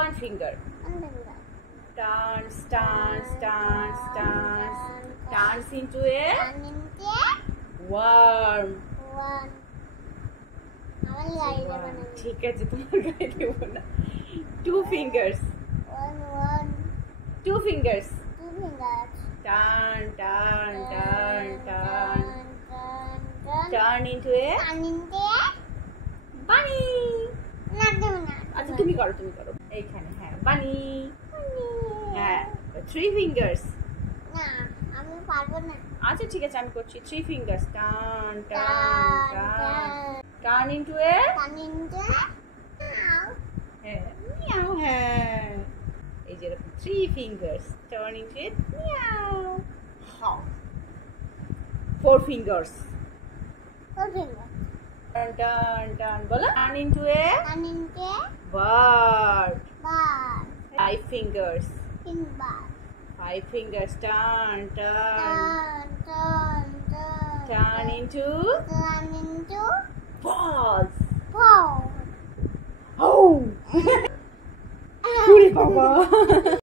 One finger. Turns, turns, turns, turns. Turns into a worm. ঠিক আছে, তোমার গায়ে দেব না। Two fingers. Two fingers. Turn, turn, turn, turn. Turn into a bunny. আচ্ছা তুমি করো এইখানে। হ্যাঁ, bunny. হ্যাঁ, three fingers. না, আমি পারবো না। আচ্ছা ঠিক আছে, আমি করছি। Three fingers. Turn, turn, turn. Turn into a হ্যাঁ, meow. হ্যাঁ, এই যে এরকম three fingers. Turn into a meow. How? Four fingers. Turn, turn, turn. বলো। Turn into a bird. Five fingers. Five fingers. Turn, turn. Turn into balls. Oh! Baba.